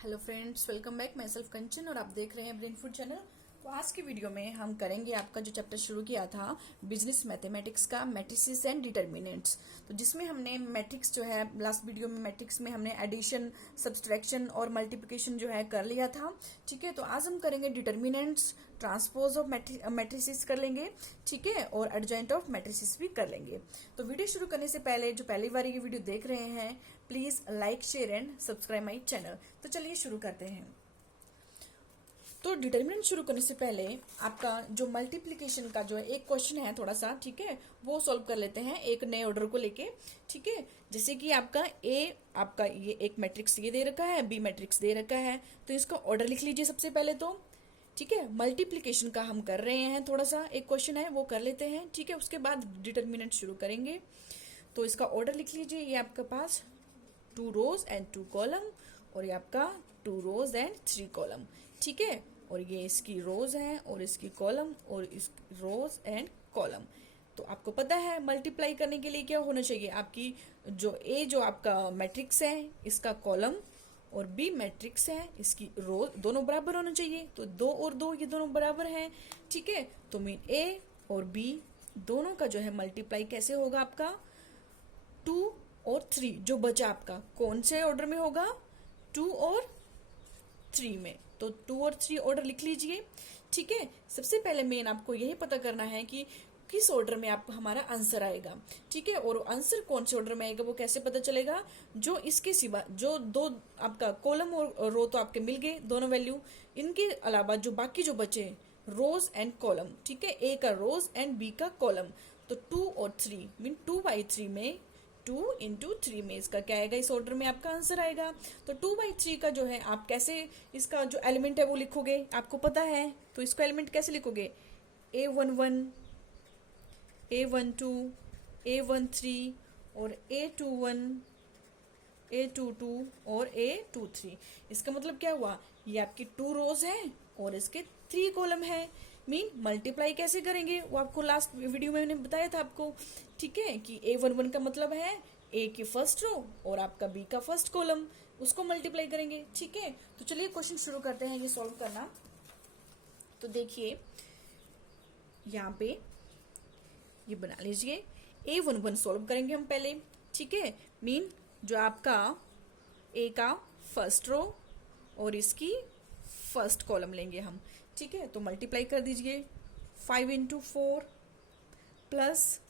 Hello friends, welcome back. मैं self कंचन और आप देख रहे हैं ब्रेन फूड चैनल। तो आज की वीडियो में हम करेंगे आपका जो चैप्टर शुरू किया था बिजनेस मैथमेटिक्स का, मैट्रिसेस एंड डिटर्मिनेंट्स। तो जिसमें हमने मैट्रिक्स जो है, लास्ट वीडियो में मैट्रिक्स में हमने एडिशन, सब्सट्रैक्शन और मल्टीप्लिकेशन जो है कर लिया था। ठीक है, तो आज हम करेंगे डिटर्मिनेंट्स, ट्रांसपोज ऑफ मैट्रिसेस कर लेंगे। ठीक है, और एडजॉइंट ऑफ मैट्रिसेस भी कर लेंगे। तो वीडियो शुरू करने से पहले जो पहली बार ये वीडियो देख रहे हैं, please like, share and subscribe my channel. तो चलिए शुरू करते हैं। तो डिटर्मिनेंट शुरू करने से पहले आपका जो मल्टीप्लिकेशन का जो है एक क्वेश्चन है थोड़ा सा, ठीक है, वो सॉल्व कर लेते हैं एक नए ऑर्डर को लेके। ठीक है, जैसे कि आपका ये एक मैट्रिक्स ये दे रखा है, बी मैट्रिक्स दे रखा है, तो इसका ऑर्डर लिख लीजिए सबसे पहले तो। ठीक है, मल्टीप्लिकेशन का हम कर रहे हैं, थोड़ा सा एक क्वेश्चन है वो कर लेते हैं। ठीक है, उसके बाद डिटर्मिनेंट शुरू करेंगे। तो इसका ऑर्डर लिख लीजिए। ये आपके पास 2 रोज एंड 2 कॉलम, और ये आपका 2 रोज एंड 3 कॉलम। ठीक है, और ये इसकी रोज हैं और इसकी कॉलम, और इस रोज एंड कॉलम। तो आपको पता है मल्टीप्लाई करने के लिए क्या होना चाहिए, आपकी जो आपका मैट्रिक्स है इसका कॉलम, और बी मैट्रिक्स है इसकी रोज, दोनों बराबर होना चाहिए। तो 2 और 2 ये दोनों बराबर हैं। ठीक है, तो मीन ए और बी दोनों का जो है मल्टीप्लाई कैसे होगा आपका 2 और 3, जो बचा आपका कौन से ऑर्डर में होगा 2 और 3 में। तो 2 और 3 ऑर्डर लिख लीजिए। ठीक है, सबसे पहले मेन आपको यही पता करना है कि किस ऑर्डर में आप हमारा आंसर आएगा। ठीक है, और आंसर कौन से ऑर्डर में आएगा वो कैसे पता चलेगा, जो इसके सिवा जो दो आपका कॉलम और रो तो आपके मिल गए दोनों वैल्यू, इनके अलावा जो बाकी जो बचे रोज एंड कॉलम। ठीक है, ए का रोज एंड बी का कॉलम। तो 2 और 3 मीन 2/3 में 2 इंटू 3 में इसका क्या आएगा, इस ऑर्डर में आपका आंसर आएगा। तो 2/3 का जो है आप कैसे इसका जो एलिमेंट है वो लिखोगे, आपको पता है। तो इसको एलिमेंट कैसे लिखोगे, A11, A12, A13 और A21, A22 और A23। इसका मतलब क्या हुआ, ये आपकी 2 रोज है और इसके 3 कॉलम है। मीन मल्टीप्लाई कैसे करेंगे वो आपको लास्ट वीडियो में मैंने बताया था आपको। ठीक है, कि A11 का मतलब है ए की फर्स्ट रो और आपका बी का फर्स्ट कॉलम, उसको मल्टीप्लाई करेंगे। ठीक है, तो चलिए क्वेश्चन शुरू करते हैं ये सॉल्व करना। तो देखिए यहाँ पे ये बना लीजिए। A11 सॉल्व करेंगे हम पहले। ठीक है, मीन जो आपका ए का फर्स्ट रो और इसकी फर्स्ट कॉलम लेंगे हम। ठीक है, तो मल्टीप्लाई कर दीजिए। 5 इंटू 4 प्लस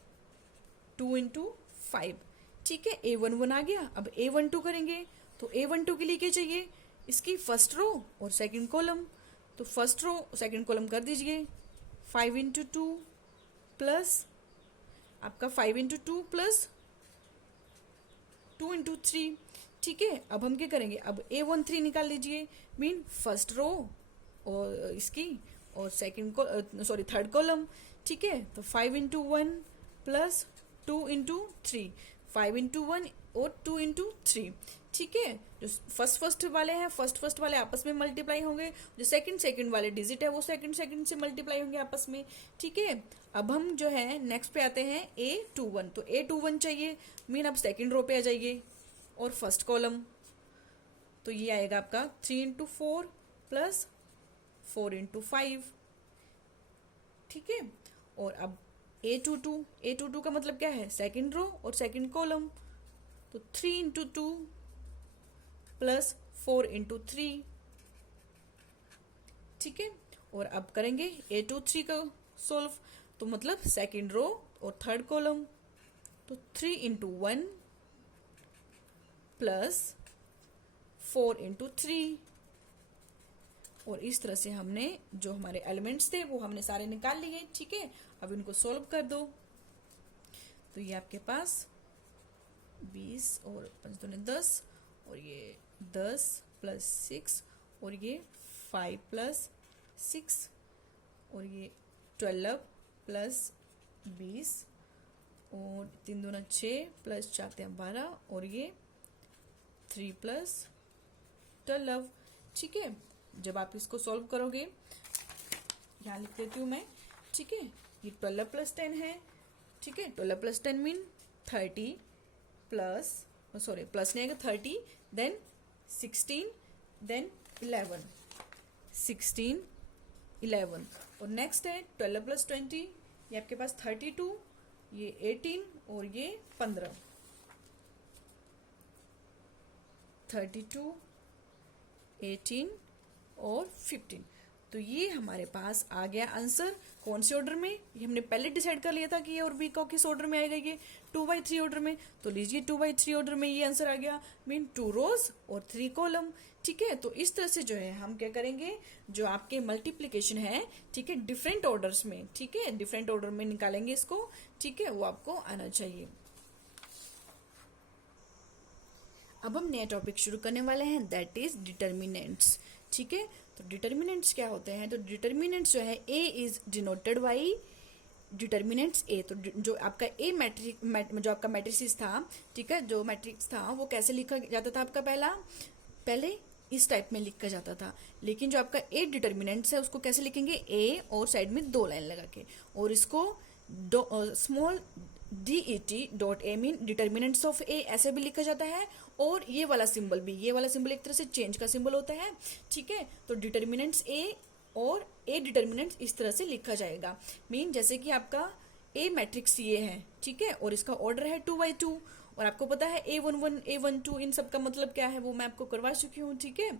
2 इंटू 5। ठीक है, A11 आ गया। अब A12 करेंगे। तो A12 के लिए क्या चाहिए, इसकी फर्स्ट रो और सेकंड कॉलम। तो फर्स्ट रो सेकंड कॉलम कर दीजिए। 5 इंटू 2 प्लस आपका 5 इंटू 2 प्लस 2 इंटू 3। ठीक है, अब हम क्या करेंगे, अब A13 निकाल लीजिए। मीन फर्स्ट रो और इसकी और सेकंड सॉरी थर्ड कॉलम। ठीक है, तो 5 इंटू 1 प्लस 2 इंटू 3, 5 इंटू 1 और 2 इंटू 3। ठीक है, जो फर्स्ट वाले हैं फर्स्ट वाले आपस में मल्टीप्लाई होंगे, जो सेकंड वाले डिजिट है वो सेकंड से मल्टीप्लाई होंगे आपस में। ठीक है, अब हम जो है नेक्स्ट पे आते हैं A21। तो A21 चाहिए, मीन आप सेकंड रो पे आ जाइए और फर्स्ट कॉलम। तो ये आएगा आपका 3 इंटू 4 प्लस 4 इंटू 5। ठीक है, और अब A22 का मतलब क्या है, सेकंड रो और सेकंड कॉलम। तो 3 इंटू 2 प्लस 4 इंटू 3। ठीक है, और अब करेंगे A23 का सोल्व। तो मतलब सेकंड रो और थर्ड कॉलम। तो 3 इंटू 1 प्लस 4 इंटू 3। और इस तरह से हमने जो हमारे एलिमेंट्स थे वो हमने सारे निकाल लिए। ठीक है, अब इनको सॉल्व कर दो। तो ये आपके पास 20 और 5 दूनी 10, और ये 10 प्लस 6, और ये 5 प्लस 6, और ये 12 प्लस 20, और 3 दूना 6 प्लस 4 12, और ये 3 प्लस 12। ठीक है, जब आप इसको सॉल्व करोगे, यहाँ लिख देती हूँ मैं। ठीक है, ये 12 प्लस 10 है। ठीक है, 12 plus 10 mean 30 plus, sorry plus नहीं आएगा 30, देन 16 देन 11, 16, 11 और नेक्स्ट है 12 प्लस 20, ये आपके पास 32, ये 18 और ये 15, 32, 18 और 15। तो ये हमारे पास आ गया आंसर। कौन से ऑर्डर में? ये हमने पहले डिसाइड कर लिया था कि ये और बी का किस ऑर्डर में आएगा, ये 2/3 ऑर्डर में। तो लीजिए 2/3 ऑर्डर में ये आंसर आ गया, मीन 2 रोज और 3 कॉलम। ठीक है, तो इस तरह से जो है हम क्या करेंगे, जो आपके मल्टीप्लीकेशन है, ठीक है, डिफरेंट ऑर्डर्स में, ठीक है, डिफरेंट ऑर्डर में निकालेंगे इसको। ठीक है, वो आपको आना चाहिए। अब हम नया टॉपिक शुरू करने वाले हैं, दैट इज डिटर्मिनेंट्स। ठीक है, तो डिटर्मिनेंट्स क्या होते हैं? तो डिटर्मिनेंट्स जो है, ए इज डिनोटेड बाई डिटर्मिनेंट्स ए। तो जो आपका ए जो आपका मैट्रिक्स था, ठीक है, जो मैट्रिक्स था वो कैसे लिखा जाता था आपका? पहले इस टाइप में लिखा जाता था, लेकिन जो आपका ए डिटर्मिनेंट्स है उसको कैसे लिखेंगे? ए और साइड में 2 लाइन लगा के, और इसको small DET.A mean determinants of A ऐसे भी लिखा जाता है। और ये वाला सिंबल भी, ये वाला सिंबल एक तरह से चेंज का सिंबल होता है। ठीक है, तो डिटर्मिनेंट्स ए और ए डिटर्मिनेंट्स इस तरह से लिखा जाएगा। मीन जैसे कि आपका ए मैट्रिक्स ये है, ठीक है, और इसका ऑर्डर है 2/2, और आपको पता है A11, A12 इन सब का मतलब क्या है वो मैं आपको करवा चुकी हूँ। ठीक है,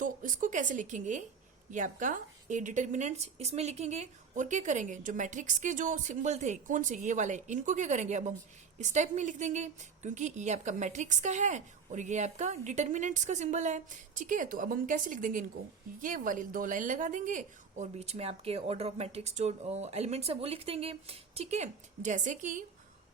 तो इसको कैसे लिखेंगे? ये आपका ए डिटर्मिनेंट्स इसमें लिखेंगे, और क्या करेंगे, जो मैट्रिक्स के जो सिंबल थे कौन से, ये वाले, इनको क्या करेंगे, अब हम इस टाइप में लिख देंगे, क्योंकि ये आपका मैट्रिक्स का है और ये आपका डिटर्मिनेंट्स का सिंबल है। ठीक है, तो अब हम कैसे लिख देंगे इनको? ये वाली 2 लाइन लगा देंगे और बीच में आपके ऑर्डर ऑफ मैट्रिक्स जो एलिमेंट्स है वो लिख देंगे। ठीक है, जैसे कि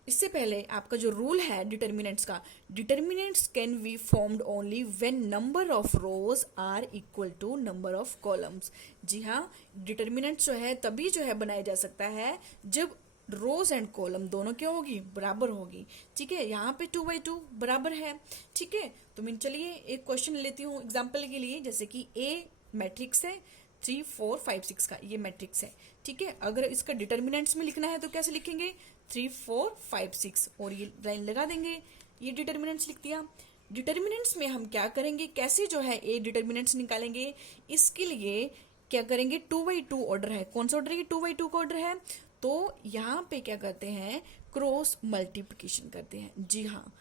इससे पहले आपका जो रूल है डिटर्मिनेंट्स का, determinants can be formed only when number of rows are equal to number of columns. जी हाँ, डिटर्मिनेंट्स जो है तभी जो है बनाया जा सकता है जब रोज एंड कॉलम दोनों क्या होगी, बराबर होगी। ठीक है, यहाँ पे 2/2 बराबर है। ठीक है, तो मैं चलिए एक क्वेश्चन लेती हूँ एग्जाम्पल के लिए, जैसे कि ए मैट्रिक्स है 3, 4, 5, 6 का, ये मैट्रिक्स है। ठीक है, अगर इसका डिटर्मिनेंट्स में लिखना है तो कैसे लिखेंगे? 3, 4, 5, 6 और ये लाइन लगा देंगे, ये डिटर्मिनेंट्स लिख दिया। डिटर्मिनेंट्स में हम क्या करेंगे, कैसे जो है ए डिटर्मिनेंट्स निकालेंगे? इसके लिए क्या करेंगे, 2/2 ऑर्डर है। कौन सा ऑर्डर है? 2/2 का ऑर्डर है। तो यहाँ पे क्या करते हैं, क्रॉस मल्टीप्लिकेशन करते हैं। जी हाँ,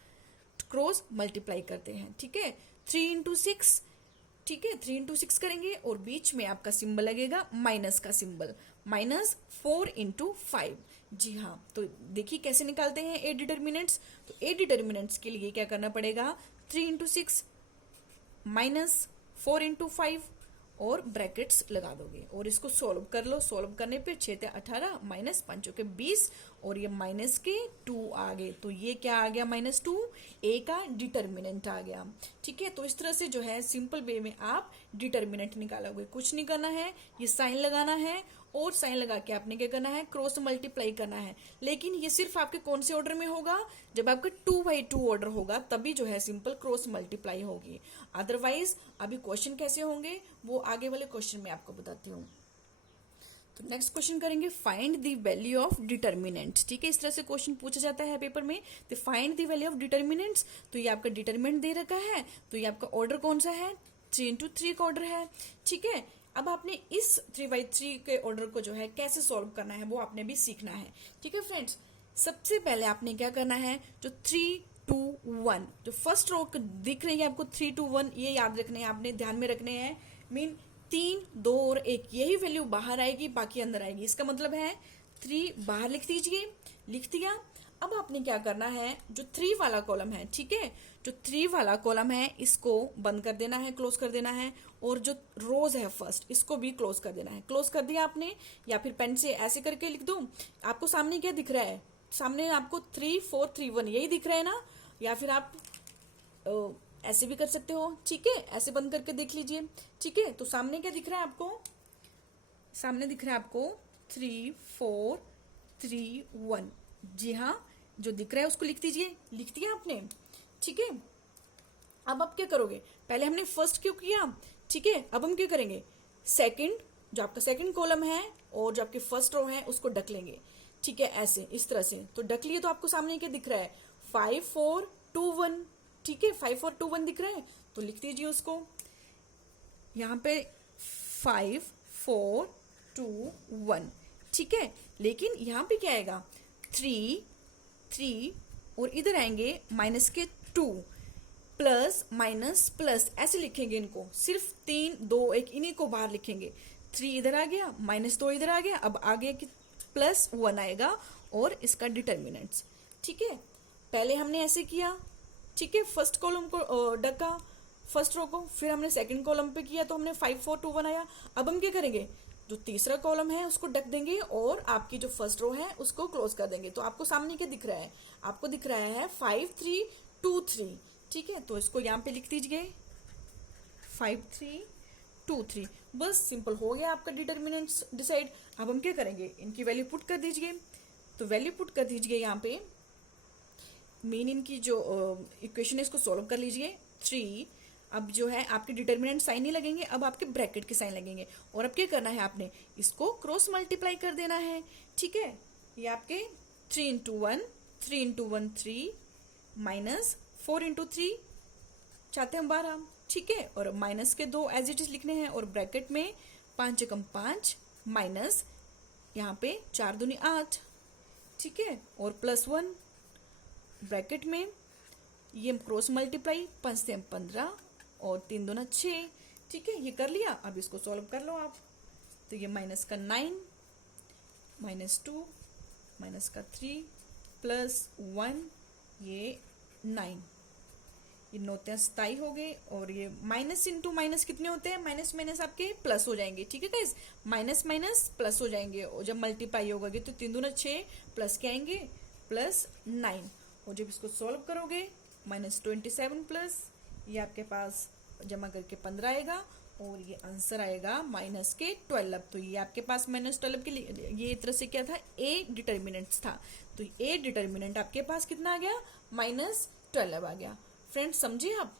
क्रॉस मल्टीप्लाई करते हैं। ठीक है, 3 into 6, ठीक है, 3 into 6 करेंगे और बीच में आपका सिंबल लगेगा माइनस का सिंबल, -4 into 5। जी हाँ, तो देखिए कैसे निकालते हैं ए डिटर्मिनेंट्स। तो ए डिटर्मिनेंट्स के लिए क्या करना पड़ेगा, 3 into 6 -4 into 5 और ब्रैकेट्स लगा दोगे और इसको सोल्व कर लो। सोल्व करने पे 6 × 18 -5 के 20 और ये माइनस के 2 आ गए। तो ये क्या आ गया, -2, ए का डिटर्मिनेंट आ गया। ठीक है, तो इस तरह से जो है सिंपल वे में आप डिटर्मिनेंट निकालोगे। कुछ नहीं करना है, ये साइन लगाना है और साइन लगा के आपने क्या करना है, क्रॉस मल्टीप्लाई करना है। लेकिन ये सिर्फ आपके कौन से ऑर्डर में होगा, जब आपका 2/2 ऑर्डर होगा तभी जो है सिंपल क्रॉस मल्टीप्लाई होगी। अदरवाइज अभी क्वेश्चन कैसे होंगे वो आगे वाले क्वेश्चन में आपको बताती हूँ। तो नेक्स्ट क्वेश्चन करेंगे, find the value of determinants. ठीक है, इस तरह से क्वेश्चन पूछा जाता है पेपर में। तो find the value of determinants, तो ये आपका डिटर्मिनेंट दे रखा है, तो ये आपका ऑर्डर कौन सा है, 3 into 3 का ऑर्डर है। ठीक है, अब आपने इस 3/3 के ऑर्डर को जो है कैसे सॉल्व करना है वो आपने भी सीखना है। ठीक है फ्रेंड्स, सबसे पहले आपने क्या करना है, जो 3, 2, 1 जो फर्स्ट रो दिख रही है आपको 3, 2, 1, ये याद रखने हैं, आपने ध्यान में रखने हैं। मीन 3, 2 और 1 यही वैल्यू बाहर आएगी, बाकी अंदर आएगी। इसका मतलब है 3 बाहर लिख दीजिए, लिख दिया। अब आपने क्या करना है, जो 3 वाला कॉलम है, ठीक है, जो 3 वाला कॉलम है इसको बंद कर देना है, क्लोज कर देना है, और जो रोज है फर्स्ट इसको भी क्लोज कर देना है। क्लोज कर दिया आपने, या फिर पेन से ऐसे करके लिख दो। आपको सामने क्या दिख रहा है, सामने आपको 3, 4, 3, 1 यही दिख रहा है ना, या फिर आप ऐसे भी कर सकते हो। ठीक है, ऐसे बंद करके देख लीजिए। ठीक है, तो सामने क्या दिख रहा है आपको, सामने दिख रहा है आपको 3, 4, 3, 1। जी हाँ, जो दिख रहा है उसको लिख दीजिए, लिख दिया आपने। ठीक है, अब आप क्या करोगे, पहले हमने फर्स्ट क्यों किया, ठीक है, अब हम क्या करेंगे, सेकंड, जो आपका सेकंड कॉलम है और जो आपके फर्स्ट रो है उसको ढक लेंगे। ठीक है, ऐसे इस तरह से तो ढक लिए। तो आपको सामने क्या दिख रहा है, 5, 4, 2, 1। ठीक है, 5, 4, 2, 1 दिख रहा है, तो लिख दीजिए उसको। यहाँ पे 5 4 2 1, ठीक है। लेकिन यहाँ पे क्या आएगा 3 3 और इधर आएंगे माइनस के 2, प्लस माइनस प्लस, ऐसे लिखेंगे इनको, सिर्फ 3 2 1 इन्हीं को बाहर लिखेंगे। 3 इधर आ गया, माइनस 2 इधर आ गया, अब आगे की प्लस 1 आएगा और इसका डिटर्मिनेंट्स, ठीक है। पहले हमने ऐसे किया, ठीक है, फर्स्ट कॉलम को डका, फर्स्ट रो को, फिर हमने सेकंड कॉलम पे किया तो हमने 5 4 2 1 आया। अब हम क्या करेंगे, जो तीसरा कॉलम है उसको ढक देंगे और आपकी जो फर्स्ट रो है उसको क्लोज कर देंगे। तो आपको सामने क्या दिख रहा है, आपको दिख रहा है 5 3 2 3, ठीक है। तो इसको यहाँ पे लिख दीजिए 5 3 2 3, बस सिंपल हो गया आपका डिटर्मिनेंट्स डिसाइड। अब हम क्या करेंगे, इनकी वैल्यू पुट कर दीजिए। तो वैल्यू पुट कर दीजिए यहाँ पे, मेन इनकी जो इक्वेशन है इसको सॉल्व कर लीजिए। 3, अब जो है आपके डिटर्मिनेंट साइन नहीं लगेंगे, अब आपके ब्रैकेट के साइन लगेंगे। और अब क्या करना है, आपने इसको क्रॉस मल्टीप्लाई कर देना है, ठीक है। ये आपके 3 इंटू 1 3 इंटू 1 3 माइनस 4 इंटू 3 चाहते हैं 12, ठीक है। और माइनस के 2 एज इट इज लिखने हैं और ब्रैकेट में 5 एकम 5 माइनस यहाँ पे 4 दूनी 8, ठीक है, और प्लस 1 ब्रैकेट में, ये क्रॉस मल्टीप्लाई 5 से 15 और 3 दूना 6, ठीक है, ये कर लिया। अब इसको सॉल्व कर लो आप। तो ये माइनस का 9 माइनस 2 माइनस का 3 प्लस 1, ये 9, ये 9 27 हो गए। और ये माइनस इंटू माइनस कितने होते हैं, माइनस माइनस आपके प्लस हो जाएंगे, ठीक है गाइस, माइनस माइनस प्लस हो जाएंगे। और जब मल्टीप्लाई होगा तो 3 दूना 6 प्लस के आएंगे प्लस 9। और जब इसको सॉल्व करोगे -27 प्लस ये आपके पास जमा करके 15 आएगा और ये आंसर आएगा माइनस के 12। तो ये आपके पास -12 के लिए ये तरह से क्या था, ए डिटर्मिनेंट्स था। तो ए डिटर्मिनेंट आपके पास कितना आ गया, -12 आ गया। फ्रेंड्स समझे आप?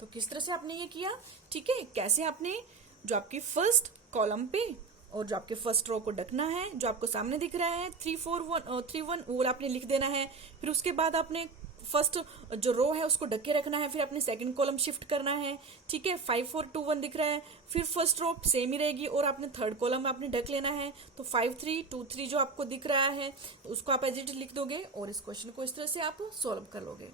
तो किस तरह से आपने ये किया, ठीक है, कैसे आपने जो आपकी फर्स्ट कॉलम पे और जो आपके फर्स्ट रो को ढकना है, जो आपको सामने दिख रहा है 3 4 1 वो आपने लिख देना है। फिर उसके बाद आपने फर्स्ट जो रो है उसको ढक के रखना है, फिर आपने सेकंड कॉलम शिफ्ट करना है, ठीक है। 5 4 2 1 दिख रहा है, फिर फर्स्ट रो सेम ही रहेगी और आपने थर्ड कॉलम आपने ढक लेना है। तो 5 3 2 3 जो आपको दिख रहा है तो उसको आप एज इट इज लिख दोगे और इस क्वेश्चन को इस तरह से आप सॉल्व कर लोगे।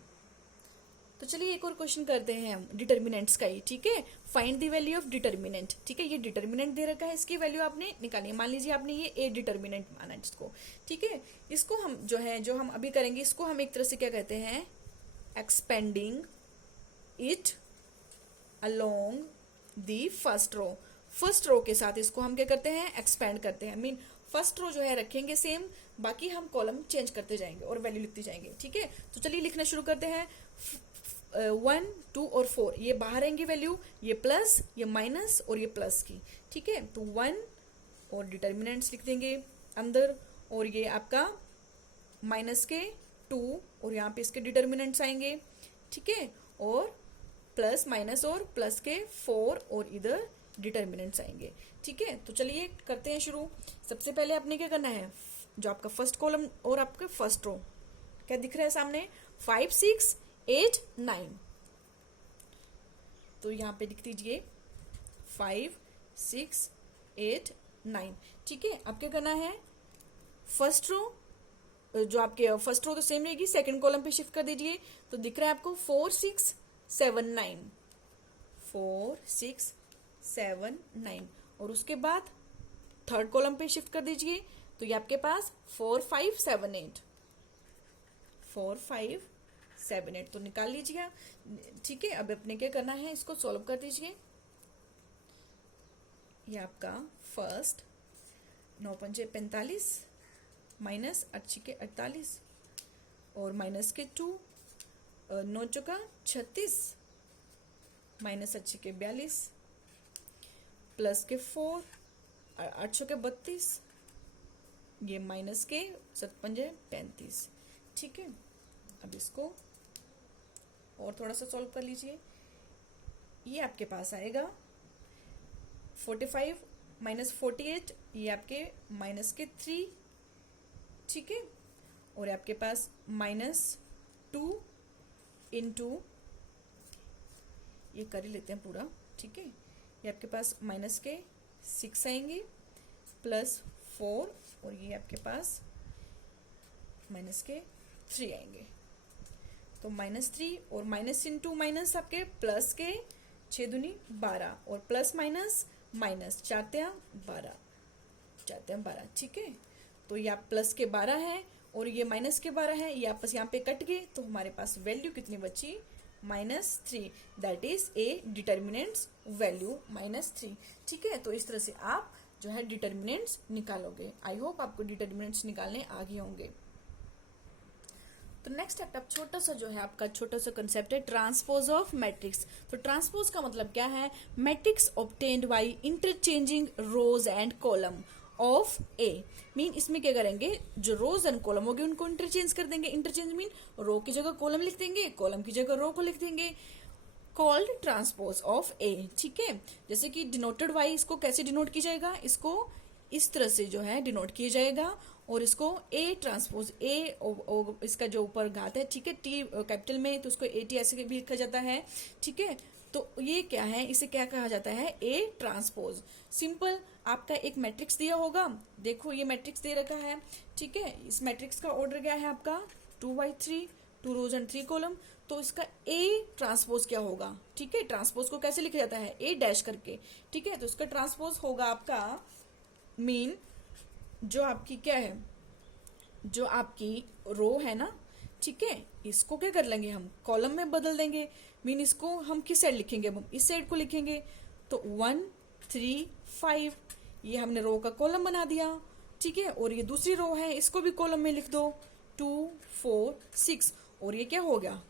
तो चलिए एक और क्वेश्चन करते हैं हम डिटर्मिनेंट्स का ही, ठीक है। Find the value of determinant, ठीक है, ये डिटर्मिनेंट दे रखा है, इसकी वैल्यू आपने निकालनी है। मान लीजिए आपने ये ए डिटर्मिनेंट माना इसको, ठीक है। इसको हम जो हम अभी करेंगे इसको हम एक तरह से क्या कहते हैं, expanding it along the first row. First row के साथ इसको हम क्या करते हैं, एक्सपेंड करते हैं। मीन फर्स्ट रो जो है रखेंगे सेम, बाकी हम कॉलम चेंज करते जाएंगे और वैल्यू लिखते जाएंगे, ठीक है। तो चलिए लिखना शुरू करते हैं। 1 2 और 4 ये बाहर आएंगे वैल्यू, ये प्लस ये माइनस और ये प्लस की, ठीक है। तो 1 और डिटर्मिनेंट्स लिख देंगे अंदर, और ये आपका माइनस के 2 और यहाँ पे इसके डिटर्मिनेंट्स आएंगे, ठीक है, और प्लस माइनस और प्लस के 4 और इधर डिटर्मिनेंट्स आएंगे, ठीक है। तो चलिए करते हैं शुरू। सबसे पहले आपने क्या करना है, जो आपका फर्स्ट कॉलम और आपका फर्स्ट रो क्या दिख रहा है सामने, 5 6 8 9। तो यहाँ पे लिख दीजिए 5 6 8 9, ठीक है। अब क्या करना है, फर्स्ट रो जो आपके फर्स्ट रो तो सेम रहेगी, सेकंड कॉलम पे शिफ्ट कर दीजिए। तो दिख रहा है आपको 4 6 7 9 4 6 7 9, और उसके बाद थर्ड कॉलम पे शिफ्ट कर दीजिए। तो ये आपके पास 4 5 7 8 4 5 7 8 तो निकाल लीजिए, ठीक है। अब अपने क्या करना है, इसको सॉल्व कर दीजिए। ये आपका फर्स्ट 9 पंजे 45 माइनस 8 के 48 और माइनस के 2 9 चौका 36 माइनस 8 के 42 प्लस के 4 8 के 32, ये माइनस के 7 पंजे 35, ठीक है। अब इसको और थोड़ा सा सॉल्व कर लीजिए। ये आपके पास आएगा 45 माइनस 48, ये आपके माइनस के 3, ठीक है। और आपके पास -2 इंटू ये कर ही लेते हैं पूरा, ठीक है। ये आपके पास माइनस के 6 आएंगे प्लस 4 और ये आपके पास माइनस के 3 आएंगे। तो -3 और माइनस इंटू माइनस आपके प्लस के 6 दूनी 12 और प्लस माइनस माइनस 4 तिया 12, 4 तिया 12, ठीक है। तो ये आप प्लस के 12 है और ये माइनस के 12 है, ये आपस यहाँ पे कट गए तो हमारे पास वैल्यू कितनी बची, -3। That is a determinants value -3, ठीक है। तो इस तरह से आप जो है डिटर्मिनेंट्स निकालोगे। आई होप आपको डिटर्मिनेंट्स निकालने आ गए होंगे। तो नेक्स्ट अब छोटा सा जो है आपका छोटा सा कंसेप्ट है ट्रांसपोज ऑफ मैट्रिक्स। तो ट्रांसपोज का मतलब क्या है, matrix obtained by interchanging rows and column of A. Mean इसमें क्या करेंगे, जो रोज एंड कॉलम होंगे उनको इंटरचेंज कर देंगे। इंटरचेंज मीन रो की जगह कॉलम लिख देंगे, कॉलम की जगह रो को लिख देंगे। कॉल्ड ट्रांसपोज ऑफ ए, ठीक है। जैसे कि डिनोटेड बाई, इसको कैसे डिनोट किया जाएगा, इसको इस तरह से जो है डिनोट किया जाएगा और इसको ए ट्रांसपोज ए इसका जो ऊपर घात है, ठीक है, टी कैपिटल में, तो उसको ए टी ऐसे भी लिखा जाता है, ठीक है। तो ये क्या है, इसे क्या कहा जाता है, ए ट्रांसपोज। सिंपल, आपका एक मैट्रिक्स दिया होगा, देखो ये मैट्रिक्स दे रखा है, ठीक है। इस मैट्रिक्स का ऑर्डर क्या है आपका 2/3, 2 रोज एंड 3 कॉलम। तो इसका ए ट्रांसपोज क्या होगा, ठीक है। ट्रांसपोज को कैसे लिखा जाता है, ए डैश करके, ठीक है। तो इसका ट्रांसपोज होगा आपका मीन जो आपकी क्या है, जो आपकी रो है ना, ठीक है, इसको क्या कर लेंगे हम कॉलम में बदल देंगे। मीन इसको हम किस साइड लिखेंगे, हम इस साइड को लिखेंगे। तो 1 3 5 ये हमने रो का कॉलम बना दिया, ठीक है। और ये दूसरी रो है, इसको भी कॉलम में लिख दो 2 4 6 और ये क्या हो गया,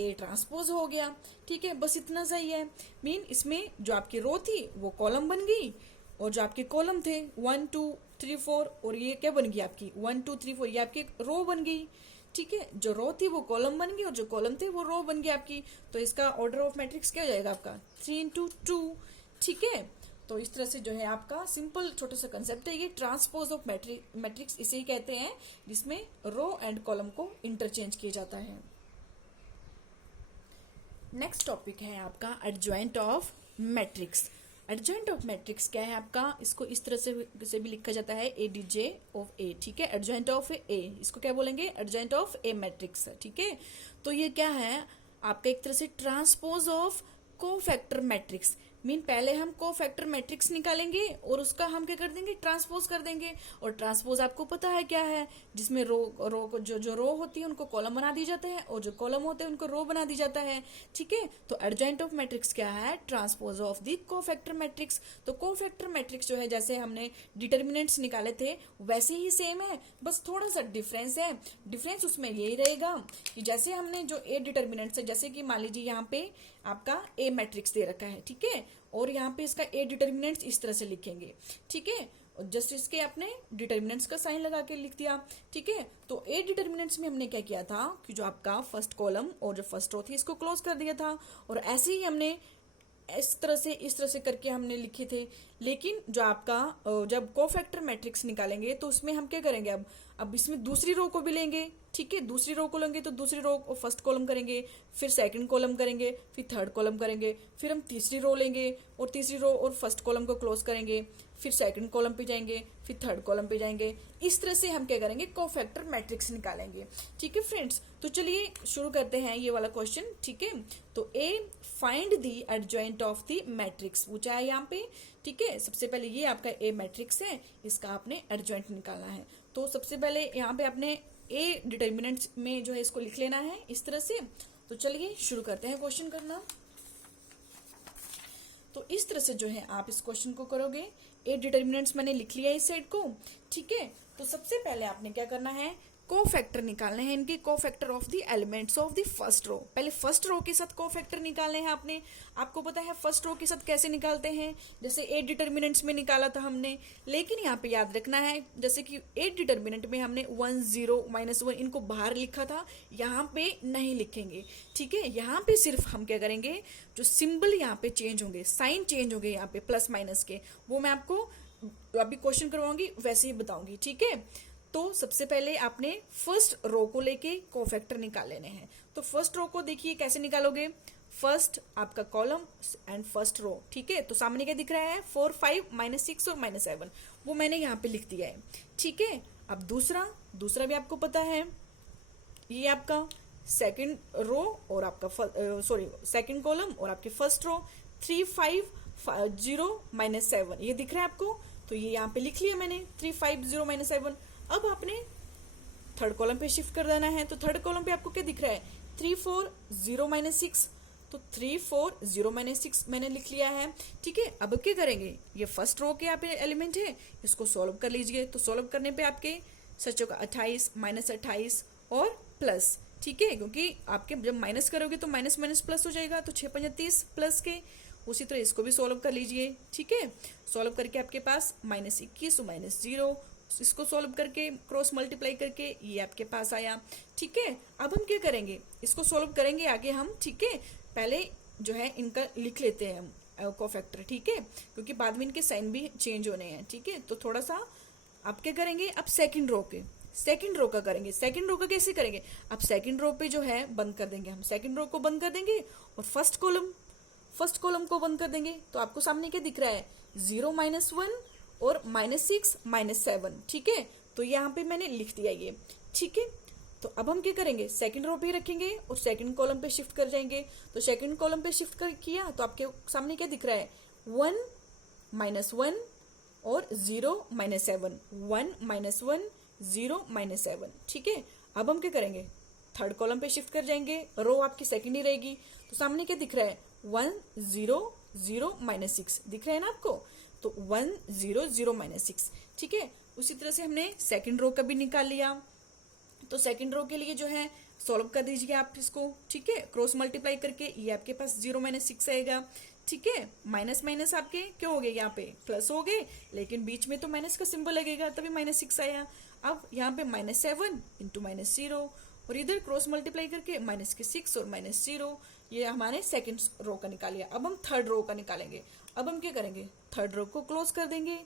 ए ट्रांसपोज हो गया, ठीक है। बस इतना सही है। मीन इसमें जो आपकी रो थी वो कॉलम बन गई और जो आपके कॉलम थे 1 2 3 4 और ये क्या बन गई आपकी 1 2 3 4 ये आपकी रो बन गई, ठीक है। जो रो थी वो कॉलम बन गई और जो कॉलम थे वो रो बन गई आपकी। तो इसका ऑर्डर ऑफ मैट्रिक्स क्या हो जाएगा आपका 3 × 2, ठीक है। तो इस तरह से जो है आपका सिंपल छोटा सा कंसेप्ट है ये ट्रांसपोज ऑफ मैट्रिक्स, इसे ही कहते हैं जिसमें रो एंड कॉलम को इंटरचेंज किया जाता है। नेक्स्ट टॉपिक है आपका adjoint of matrix. Adjoint of matrix क्या है आपका, इसको इस तरह से भी लिखा जाता है ए डी जे ऑफ ए, ठीक है। एडजॉइंट ऑफ ए, इसको क्या बोलेंगे, एडजॉइंट ऑफ ए मैट्रिक्स, ठीक है। तो ये क्या है आपका एक तरह से transpose of cofactor matrix. Mean पहले हम कोफैक्टर मैट्रिक्स निकालेंगे और उसका हम क्या कर देंगे, ट्रांसपोज कर देंगे। और ट्रांसपोज आपको पता है क्या है, जिसमें रो जो रो होती है उनको कॉलम बना दी जाता है और जो कॉलम होते हैं उनको रो बना दी जाता है, ठीक है। तो एडजॉइंट ऑफ मैट्रिक्स क्या है, transpose of the cofactor matrix. तो कोफैक्टर मैट्रिक्स जो है जैसे हमने डिटर्मिनेंट्स निकाले थे वैसे ही सेम है, बस थोड़ा सा डिफरेंस है। डिफरेंस उसमें यही रहेगा कि जैसे हमने जो ए डिटर्मिनेंट्स है, जैसे कि मान लीजिए यहाँ पे आपका ए मैट्रिक्स दे रखा है, ठीक है, और यहाँ पे इसका ए डिटर्मिनेंट्स इस तरह से लिखेंगे, ठीक है। और जस्ट इसके आपने डिटर्मिनेंट्स का साइन लगा के लिख दिया, ठीक है। तो ए डिटर्मिनेंट्स में हमने क्या किया था कि जो आपका फर्स्ट कॉलम और जो फर्स्ट रो थी इसको क्लोज कर दिया था और ऐसे ही हमने इस तरह से करके हमने लिखे थे। लेकिन जो आपका जब कोफैक्टर मैट्रिक्स निकालेंगे तो उसमें हम क्या करेंगे, अब इसमें दूसरी रो को भी लेंगे, ठीक है। दूसरी रो को लेंगे तो दूसरी रो को फर्स्ट कॉलम करेंगे, फिर सेकंड कॉलम करेंगे, फिर थर्ड कॉलम करेंगे, फिर हम तीसरी रो लेंगे और तीसरी रो और फर्स्ट कॉलम को क्लोज करेंगे, फिर सेकंड कॉलम पे जाएंगे, फिर थर्ड कॉलम पे जाएंगे। इस तरह से हम क्या करेंगे, कोफैक्टर मैट्रिक्स निकालेंगे, ठीक है फ्रेंड्स। तो चलिए शुरू करते हैं ये वाला क्वेश्चन, ठीक है। तो A find the adjoint of the matrix पूछा है यहाँ पे, ठीक है। सबसे पहले ये आपका ए मैट्रिक्स है, इसका आपने एडजॉइंट निकालना है। तो सबसे पहले यहाँ पे आपने ए डिटर्मिनेंट्स में जो है इसको लिख लेना है इस तरह से। तो चलिए शुरू करते हैं क्वेश्चन करना। तो इस तरह से जो है आप इस क्वेश्चन को करोगे। ए डिटर्मिनेंट्स मैंने लिख लिया इस साइड को, ठीक है। तो सबसे पहले आपने क्या करना है, कोफैक्टर निकालने हैं इनके, cofactor of the elements of the first row. पहले फर्स्ट रो के साथ कोफैक्टर निकालने हैं आपने। आपको पता है फर्स्ट रो के साथ कैसे निकालते हैं, जैसे ए डिटर्मिनेंट्स में निकाला था हमने। लेकिन यहाँ पे याद रखना है, जैसे कि ए डिटर्मिनेंट में हमने 1 0 -1 इनको बाहर लिखा था, यहाँ पे नहीं लिखेंगे, ठीक है। यहाँ पे सिर्फ हम क्या करेंगे, जो सिंबल यहाँ पे चेंज होंगे, साइन चेंज होंगे यहाँ पे प्लस माइनस के, वो मैं आपको अभी क्वेश्चन करवाऊंगी वैसे ही बताऊंगी, ठीक है। तो सबसे पहले आपने फर्स्ट रो को लेके कोफैक्टर निकाल लेने हैं। तो फर्स्ट रो को देखिए कैसे निकालोगे, फर्स्ट आपका कॉलम एंड फर्स्ट रो, ठीक है। तो सामने क्या दिख रहा है, 4 5 -6 और -7, वो मैंने यहाँ पे लिख दिया है, ठीक है। अब दूसरा भी आपको पता है, ये आपका सेकंड रो और आपका सेकंड कॉलम और आपके फर्स्ट रो, 3 5 0 -7 ये दिख रहा है आपको, तो ये यहाँ पे लिख लिया मैंने 3 5 0 -7। अब आपने थर्ड कॉलम पे शिफ्ट कर देना है, तो थर्ड कॉलम पे आपको क्या दिख रहा है, 3 4 0 -6, तो 3 4 0 -6 मैंने लिख लिया है, ठीक है। अब क्या करेंगे, ये फर्स्ट रो के यहाँ पे एलिमेंट है, इसको सॉल्व कर लीजिए। तो सॉल्व करने पे आपके सचों का 28 -28 और प्लस, ठीक है, क्योंकि आपके जब माइनस करोगे तो माइनस माइनस प्लस हो जाएगा, तो 6 5 30 प्लस के। उसी तरह इसको भी सॉल्व कर लीजिए, ठीक है। सॉल्व करके आपके पास -21 और -0, इसको सॉल्व करके क्रॉस मल्टीप्लाई करके ये आपके पास आया, ठीक है। अब हम क्या करेंगे, इसको सॉल्व करेंगे आगे हम, ठीक है। पहले जो है इनका लिख लेते हैं हम कोफैक्टर, ठीक है, क्योंकि बाद में इनके साइन भी चेंज होने हैं, ठीक है। तो थोड़ा सा आप क्या करेंगे, अब सेकंड रो का करेंगे। सेकंड रो का कैसे करेंगे, अब सेकंड रो पे जो है बंद कर देंगे हम, सेकंड रो को बंद कर देंगे और फर्स्ट कॉलम को बंद कर देंगे। तो आपको सामने क्या दिख रहा है, 0 -1 और -6 -7, ठीक है। तो यहाँ पे मैंने लिख दिया ये, ठीक है। तो अब हम क्या करेंगे, सेकंड रो पे रखेंगे और सेकंड कॉलम पे शिफ्ट कर जाएंगे। तो सेकंड कॉलम पे शिफ्ट कर किया तो आपके सामने क्या दिख रहा है, 1 -1 और 0 -7, 1 -1 0 -7, ठीक है। अब हम क्या करेंगे, थर्ड कॉलम पे शिफ्ट कर जाएंगे, रो आपकी सेकंड ही रहेगी। तो सामने क्या दिख रहा है, 1 0 0 -6 दिख रहा है ना आपको, तो 1 0 0 -6, ठीक है। उसी तरह से हमने सेकंड रो का भी निकाल लिया। तो सेकंड रो के लिए जो है सॉल्व कर दीजिए आप इसको, ठीक है, क्रॉस मल्टीप्लाई करके ये आपके पास 0 -6 आएगा, ठीक है। माइनस माइनस आपके क्या हो गए, यहाँ पे प्लस हो गए, लेकिन बीच में तो माइनस का सिंबल लगेगा, तभी -6 आया। अब यहाँ पे -7 इंटू -0 और इधर क्रॉस मल्टीप्लाई करके -6 और -0, ये हमारे सेकंड रो का निकाल लिया। अब हम थर्ड रो का निकालेंगे। अब हम क्या करेंगे, थर्ड रो को क्लोज कर देंगे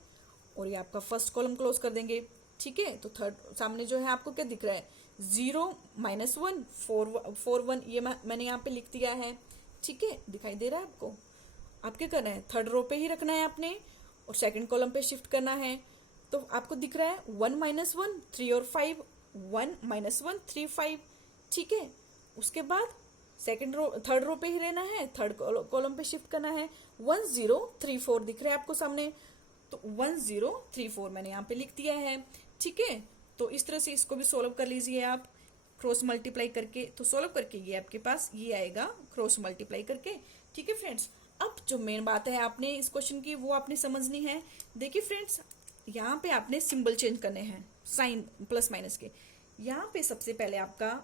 और ये आपका फर्स्ट कॉलम क्लोज कर देंगे, ठीक है। तो थर्ड सामने जो है आपको क्या दिख रहा है, 0 -1 4 1, ये मैंने यहाँ पे लिख दिया है, ठीक है, दिखाई दे रहा है आपको। आप क्या करना है, थर्ड रो पे ही रखना है आपने और सेकंड कॉलम पे शिफ्ट करना है। तो आपको दिख रहा है 1 -1 3 और 5, 1 -1 3 5, ठीक है। उसके बाद थर्ड रो पे ही रहना है, थर्ड कॉलम पे शिफ्ट करना है, 1 0 3 4 दिख रहा है आपको सामने, तो 1 0 3 4 मैंने यहाँ पे लिख दिया है, ठीक है। तो इस तरह से इसको भी सोल्व कर लीजिए आप क्रॉस मल्टीप्लाई करके। तो सोल्व करके ये आपके पास ये आएगा क्रॉस मल्टीप्लाई करके, ठीक है फ्रेंड्स। अब जो मेन बात है आपने इस क्वेश्चन की वो आपने समझनी है। देखिए फ्रेंड्स, यहाँ पे आपने सिंबल चेंज करने हैं, साइन प्लस माइनस के। यहाँ पे सबसे पहले आपका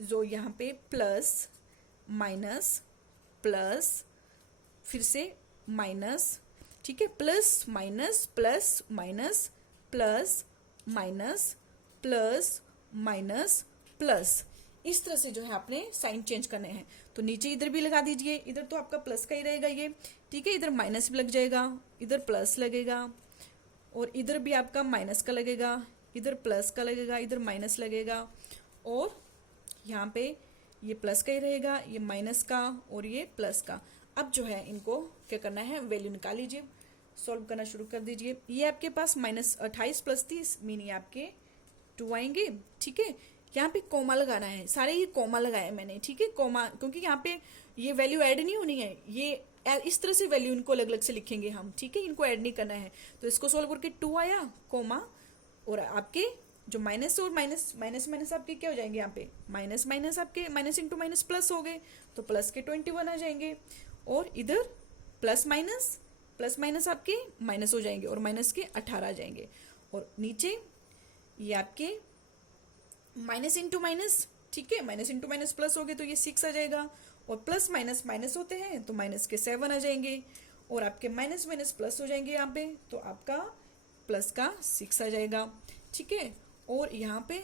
जो यहाँ पे प्लस माइनस प्लस फिर से माइनस, ठीक है, plus minus plus minus plus minus plus minus plus, इस तरह से जो है आपने साइन चेंज करने हैं। तो नीचे इधर भी लगा दीजिए, इधर तो आपका प्लस का ही रहेगा ये, ठीक है, इधर माइनस भी लग जाएगा, इधर प्लस लगेगा और इधर भी आपका माइनस का लगेगा, इधर प्लस का लगेगा, इधर माइनस लगेगा और यहाँ पे ये प्लस का ही रहेगा, ये माइनस का और ये प्लस का। अब जो है इनको क्या करना है, वैल्यू निकाल लीजिए, सॉल्व करना शुरू कर दीजिए। ये आपके पास -28 + 30 मीन ये आपके 2 आएंगे, ठीक है। यहाँ पे कोमा लगाना है, सारे ये कोमा लगाए मैंने, ठीक है, कोमा, क्योंकि यहाँ पे ये वैल्यू ऐड नहीं होनी है, ये इस तरह से वैल्यू इनको अलग अलग से लिखेंगे हम, ठीक है, इनको ऐड नहीं करना है। तो इसको सोल्व करके 2 आया कोमा, और आपके जो माइनस और माइनस माइनस माइनस आपके क्या हो जाएंगे, यहाँ पे माइनस माइनस आपके माइनस इंटू माइनस प्लस हो गए, तो प्लस के 21 आ जाएंगे, और इधर प्लस माइनस आपके माइनस हो जाएंगे और माइनस के 18 आ जाएंगे, और नीचे ये आपके माइनस इंटू माइनस, ठीक है, माइनस इंटू माइनस प्लस हो गए तो ये 6 आ जाएगा, और प्लस माइनस माइनस होते हैं तो माइनस के 7 आ जाएंगे, और आपके माइनस माइनस प्लस हो जाएंगे यहाँ पे, तो आपका प्लस का 6 आ जाएगा, ठीक है। और यहाँ पे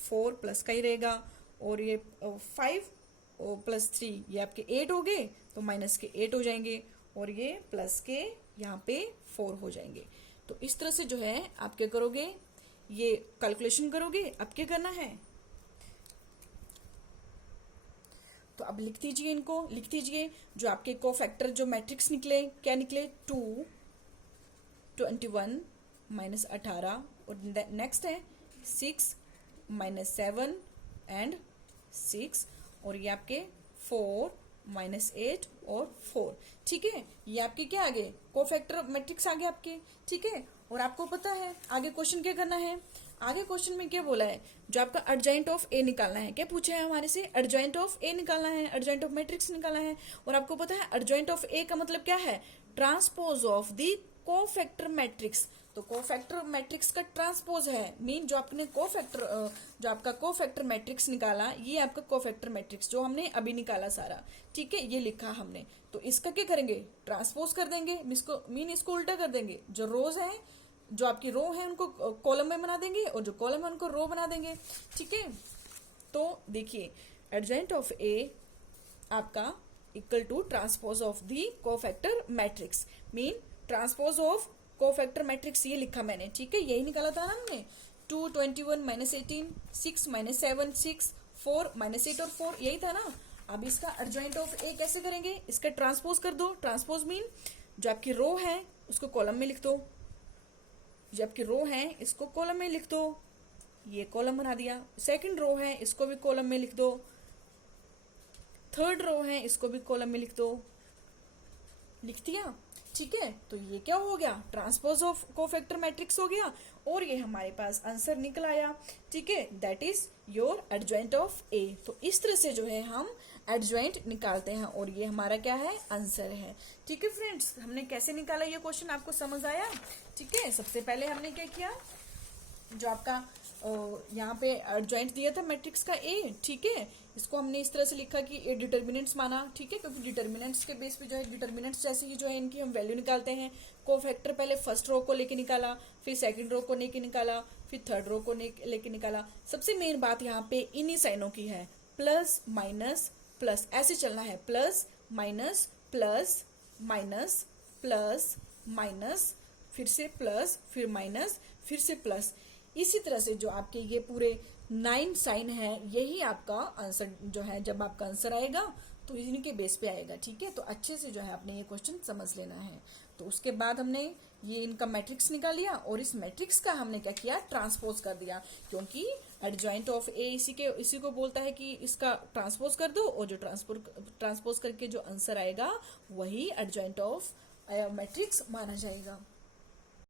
4 प्लस का ही रहेगा, और ये 5 + 3 ये आपके 8 हो गए, तो माइनस के 8 हो जाएंगे, और ये प्लस के यहाँ पे 4 हो जाएंगे। तो इस तरह से जो है आप क्या करोगे, ये कैलकुलेशन करोगे। अब क्या करना है, तो अब लिख दीजिए, इनको लिख दीजिए। जो आपके कोफैक्टर जो मैट्रिक्स निकले, क्या निकले? 2, 21 माइनस 18, और नेक्स्ट है 6 माइनस 7 एंड 6, और ये आपके 4 माइनस 8 और 4। ठीक है, ये आपके क्या आ गए? कोफैक्टर मैट्रिक्स आ गए आपके। ठीक है, और आपको पता है आगे क्वेश्चन क्या करना है? आगे क्वेश्चन में क्या बोला है? जो आपका एडजॉइंट ऑफ ए निकालना है। क्या पूछा है हमारे से? एडजॉइंट ऑफ ए निकालना है, एडजॉइंट ऑफ मैट्रिक्स निकालना है। और आपको पता है एडजॉइंट ऑफ ए का मतलब क्या है? Transpose of the cofactor matrix. तो कोफैक्टर मैट्रिक्स का ट्रांसपोज है, मीन जो आपने कोफैक्टर जो आपका कोफैक्टर मैट्रिक्स निकाला, ये आपका कोफैक्टर मैट्रिक्स जो हमने अभी निकाला सारा। ठीक है, ये लिखा हमने, तो इसका क्या करेंगे? ट्रांसपोज कर देंगे, मीन इसको उल्टा कर देंगे। जो रोज है, जो आपकी रो है, उनको कॉलम में बना देंगे, और जो कॉलम है उनको रो बना देंगे। ठीक है, तो देखिए एडजॉइंट ऑफ ए आपका equal to transpose of the cofactor matrix, mean transpose of cofactor matrix, ये लिखा मैंने। ठीक है, यही निकाला था ना हमने। 2, 21 माइनस 18, 6 माइनस 7, 6, 4 माइनस 8 और 4, यही था ना। अब इसका एडजॉइंट ऑफ ए कैसे करेंगे? इसका ट्रांसपोज कर दो। ट्रांसपोज मीन जो आपकी रो है उसको कॉलम में लिख दो, जो आपकी रो है इसको कॉलम में लिख दो, ये कॉलम बना दिया। सेकंड रो है इसको भी कॉलम में लिख दो, थर्ड रो है इसको भी कॉलम में लिख दो, लिख दिया। ठीक है, तो ये क्या हो गया? ट्रांसपोज ऑफ कोफैक्टर मैट्रिक्स हो गया, और ये हमारे पास आंसर निकल आया। ठीक है, that is your adjoint of A. तो इस तरह से जो है हम एडजॉइंट निकालते हैं, और ये हमारा क्या है? आंसर है। ठीक है फ्रेंड्स, हमने कैसे निकाला ये क्वेश्चन आपको समझ आया? ठीक है, सबसे पहले हमने क्या किया? जो आपका यहाँ पे एडजॉइंट दिया था मैट्रिक्स का ए। ठीक है, इसको हमने इस तरह से लिखा कि ए डिटर्मिनेंट्स माना। ठीक है, क्योंकि डिटर्मिनेंट्स के बेस पे जो है, डिटर्मिनेंट्स जैसे ही जो है इनकी हम वैल्यू निकालते हैं। कोफैक्टर पहले फर्स्ट रो को लेके निकाला, फिर सेकंड रो को लेके निकाला, फिर थर्ड रो को लेके निकाला। सबसे मेन बात यहाँ पे इन्हीं साइनों की है, प्लस माइनस प्लस, ऐसे चलना है। Plus minus plus minus plus minus, फिर से प्लस, फिर माइनस, फिर से प्लस। इसी तरह से जो आपके ये पूरे 9 साइन है, यही आपका आंसर जो है, जब आपका आंसर आएगा तो इन्हीं के बेस पे आएगा। ठीक है, तो अच्छे से जो है आपने ये क्वेश्चन समझ लेना है। तो उसके बाद हमने ये इनका मैट्रिक्स निकाल लिया, और इस मैट्रिक्स का हमने क्या किया? ट्रांसपोज कर दिया, क्योंकि एडजॉइंट ऑफ ए इसी को बोलता है कि इसका ट्रांसपोज कर दो, और जो ट्रांसपोज करके जो आंसर आएगा वही एडजॉइंट ऑफ मैट्रिक्स माना जाएगा।